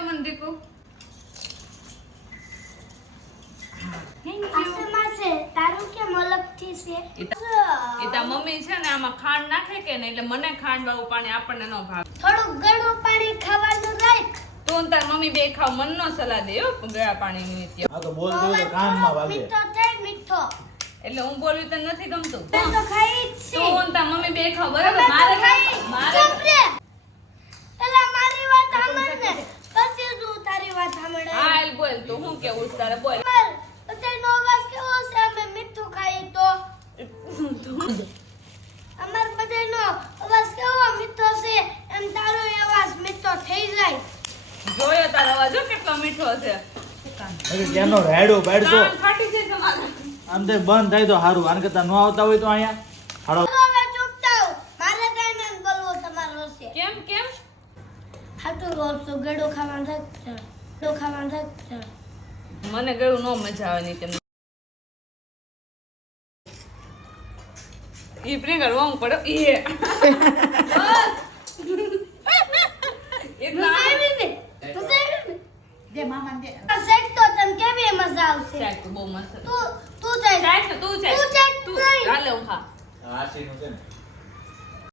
તો મને દીકુ આસમાસે તારું કેમ અલગથી છે એ તા મમ્મી છે ને આમાં ખાંડ નાખે કે ને એટલે મને ખાંડ વાળું પાણી આપણને ન ભાવે. થોડું ગળું પાણી ખાવાનું રાખ તું ને તાર મમ્મી બે ખાવ મન નો સલાહ દે હો ગળા પાણીની નીતિ. આ તો બોલ દો તો કાનમાં વાગે. મીઠો થાય મીઠો એટલે હું બોલવી તને નથી ગમતું. મેં તો ખાઈ જ છે તું ને તાર મમ્મી બે ખાવ બરાબર. મારે ચૂપ રે પેલા મારી વાત સાંભળ ને પછી તું તારી વાત સાંભળે હાલ બોલ તું હું કેવું છે તારે બોલ. બધાનો અવાજ કેવો છે અમે મીઠું ખાઈએ તો અમાર બધાનો અવાજ કેવો મીઠો છે એમ તારો અવાજ મીઠો થઈ જાય જોયો તારો અવાજ હો કેટલો મીઠો છે. અરે કેનો રાયડો બાડતો કાન ફાટી જાય તમારા. આમ તે બંધ થાય તો સારું. આન કરતા ન આવતા હોય તો અહીંયા હાડો ચાલો હવે ચૂપ થાઓ મારે કઈ ન બોલવું તમારો છે કેમ કેમ ખાતું રોસો ગળો ખાવાનું થાય ગળો ખાવાનું થાય મને ગળું નો મજા આવે નહીં તેમ ઈ પ્રિય કરવું પડે ઈ તું આવી ને દે મામા દે આ સેટ તો તને કેવી મજા આવશે ચાક બહુ મસ્ત તું જાય તું ચાક તું ચાક તું નહીં. હાલે હું ખા આશીનું છે ને